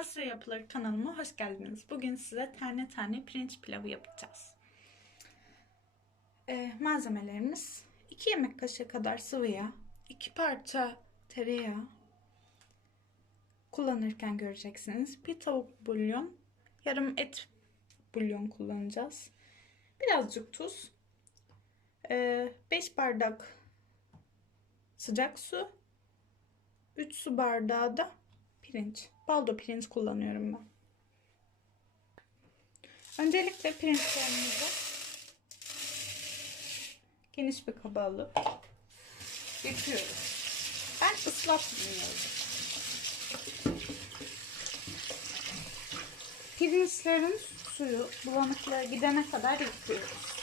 Nasıl yapılır kanalıma hoş geldiniz. Bugün size tane tane pirinç pilavı yapacağız. Ee, malzemelerimiz 2 yemek kaşığı kadar sıvı yağ, 2 parça tereyağı kullanırken göreceksiniz. Bir tavuk bulyon, yarım et bulyon kullanacağız. Birazcık tuz, 5 bardak sıcak su, 3 su bardağı da pirinç. Baldo pirinç kullanıyorum ben. Öncelikle pirinçlerimizi geniş bir kaba alıp yıkıyoruz. Ben ıslatmıyorum. Pirinçlerin suyu bulanıklığa gidene kadar yıkıyoruz.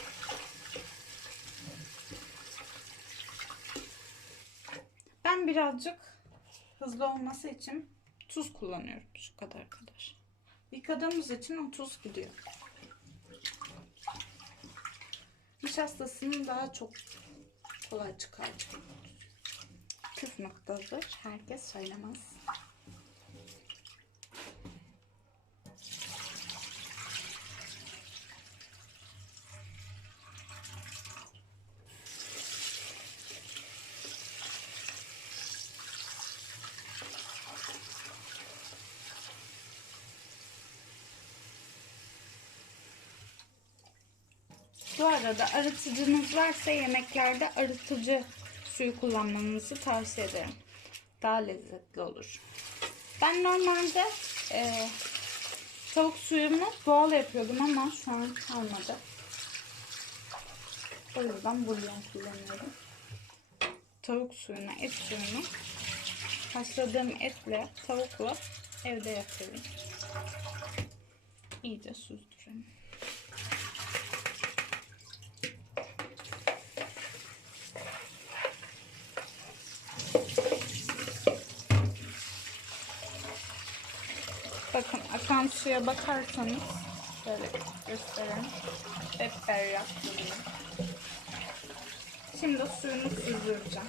Ben birazcık hızlı olması için tuz kullanıyorum. Şu kadar kadar. Yıkadığımız için o tuz gidiyor. Nişastasını daha çok kolay çıkartıyor. Püf noktadır. Herkes söylemez. Arada arıtıcınız varsa yemeklerde arıtıcı suyu kullanmanızı tavsiye ederim. Daha lezzetli olur. Ben normalde e, tavuk suyumu doğal yapıyordum ama şu an kalmadı. O yüzden bulyon kullanıyorum. Tavuk suyuna, et suyunu haşladığım etle, tavukla evde yapıyorum. İyice süzdürüyorum. Bakın akan suya bakarsanız şöyle göstereyim. Hep berrak duruyor. Şimdi suyunu süzdüreceğim.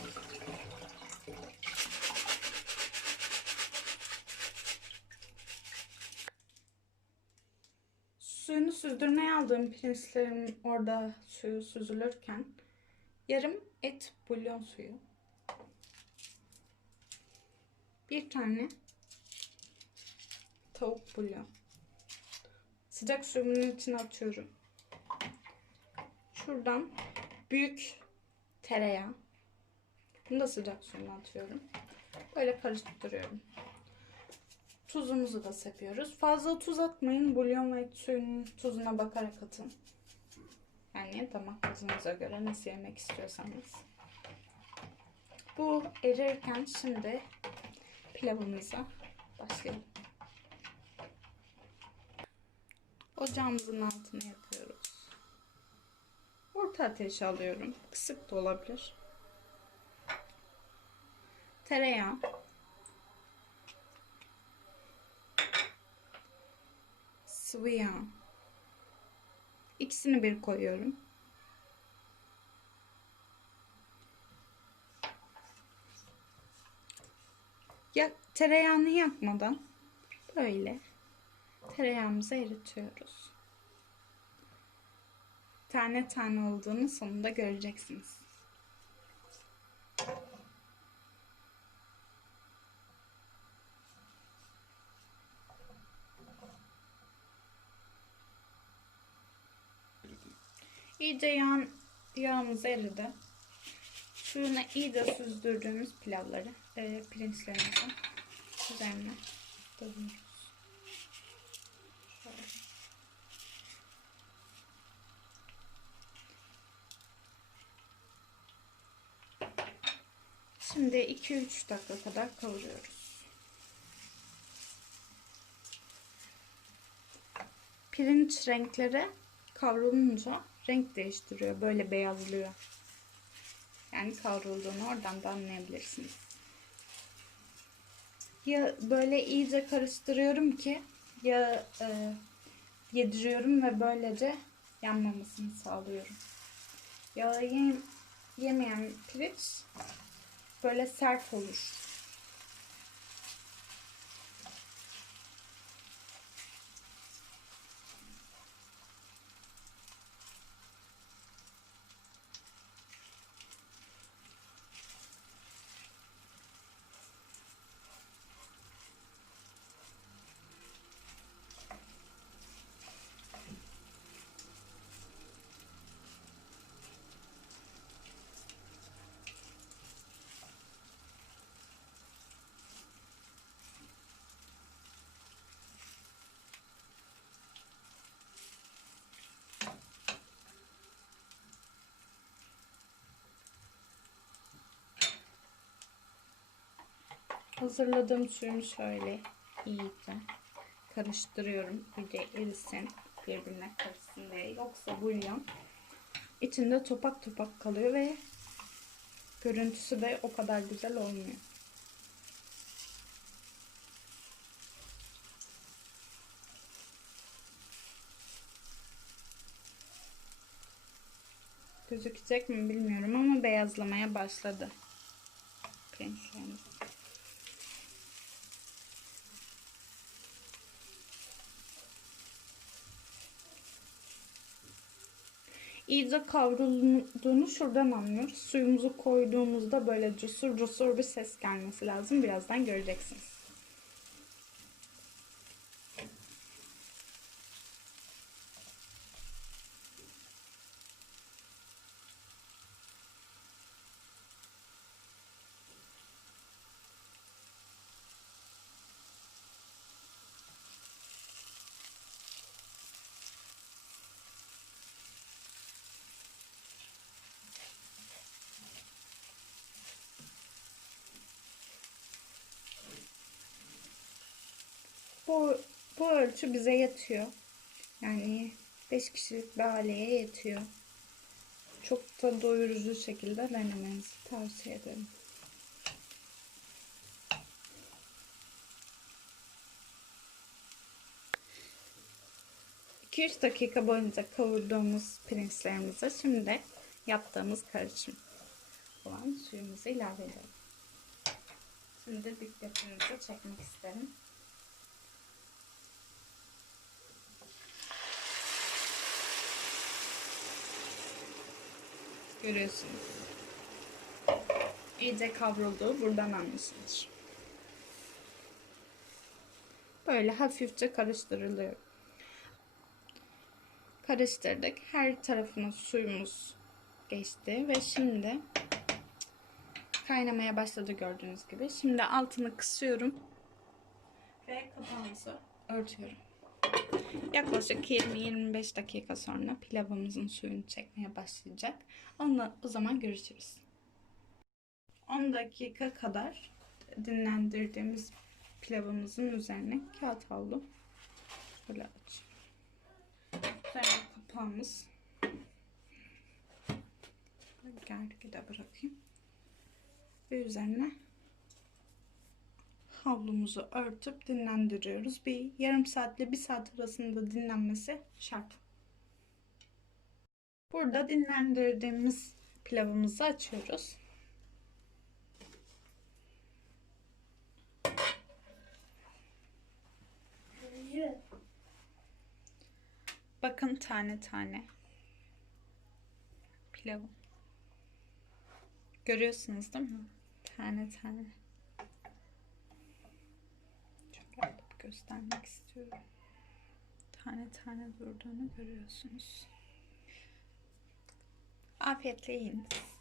Suyunu süzdürmeye aldığım pirinçlerim orada suyu süzülürken yarım et bulyon suyu. Bir tane tavuk bulyon. Sıcak suyumun içine atıyorum. Şuradan büyük tereyağı. Bunu da sıcak suyuna atıyorum. Böyle karıştırıyorum. Tuzumuzu da sepiyoruz. Fazla tuz atmayın. Bulyon ve suyun tuzuna bakarak atın. Yani damak tadınıza göre nasıl yemek istiyorsanız. Bu erirken şimdi pilavımıza başlayalım. Ocağımızın altına yakıyoruz. Orta ateşe alıyorum. Kısık da olabilir. Tereyağı. Sıvı yağ. İkisini bir koyuyorum. Ya, tereyağını yakmadan böyle tereyağımızı eritiyoruz. Tane tane olduğunu sonunda göreceksiniz. İyice yağ, yağımız eridi. Suyuna iyice süzdürdüğümüz pilavları, e, pirinçlerimizi üzerine dövüyoruz. Şimdi 2-3 dakika kadar kavuruyoruz. Pirinç renkleri kavrulunca renk değiştiriyor. Böyle beyazlıyor. Yani kavrulduğunu oradan da anlayabilirsiniz. Ya böyle iyice karıştırıyorum ki ya e, yediriyorum ve böylece yanmamasını sağlıyorum. Ya yem, yemeyen pirinç böyle sert olur. Hazırladığım suyumu şöyle iyice karıştırıyorum. İyice erisin. Birbirine karışsın diye. Yoksa bulyon içinde topak topak kalıyor ve görüntüsü de o kadar güzel olmuyor. Gözükecek mi bilmiyorum ama beyazlamaya başladı. Pirinçlerimiz. İyice kavrulduğunu şuradan anlıyoruz. Suyumuzu koyduğumuzda böyle cusur cusur bir ses gelmesi lazım. Birazdan göreceksiniz. Bu, bu ölçü bize yetiyor. Yani 5 kişilik bir aileye yetiyor. Çok da doyurucu şekilde denemenizi tavsiye ederim. ...2-3 dakika boyunca kavurduğumuz pirinçlerimize şimdi yaptığımız karışım olan suyumuzu ilave edelim. Şimdi dikkatinizi çekmek isterim. Görüyorsunuz. İyice kavrulduğu buradan anlaşılır. Böyle hafifçe karıştırılıyor. Karıştırdık. Her tarafına suyumuz geçti ve şimdi kaynamaya başladı gördüğünüz gibi. Şimdi altını kısıyorum ve kapağımızı örtüyorum. Yaklaşık 20-25 dakika sonra pilavımızın suyunu çekmeye başlayacak. Onunla o zaman görüşürüz. 10 dakika kadar dinlendirdiğimiz pilavımızın üzerine kağıt havlu şöyle aç. Üzerine kapağımız gergide bırakayım. Ve üzerine havlumuzu örtüp dinlendiriyoruz. Bir yarım saatle bir saat arasında dinlenmesi şart. Burada dinlendirdiğimiz pilavımızı açıyoruz. Bakın tane tane pilavım. Görüyorsunuz değil mi? Tane tane. Şöyle alıp göstermek istiyorum. Tane tane durduğunu görüyorsunuz. Afiyetle yiyiniz.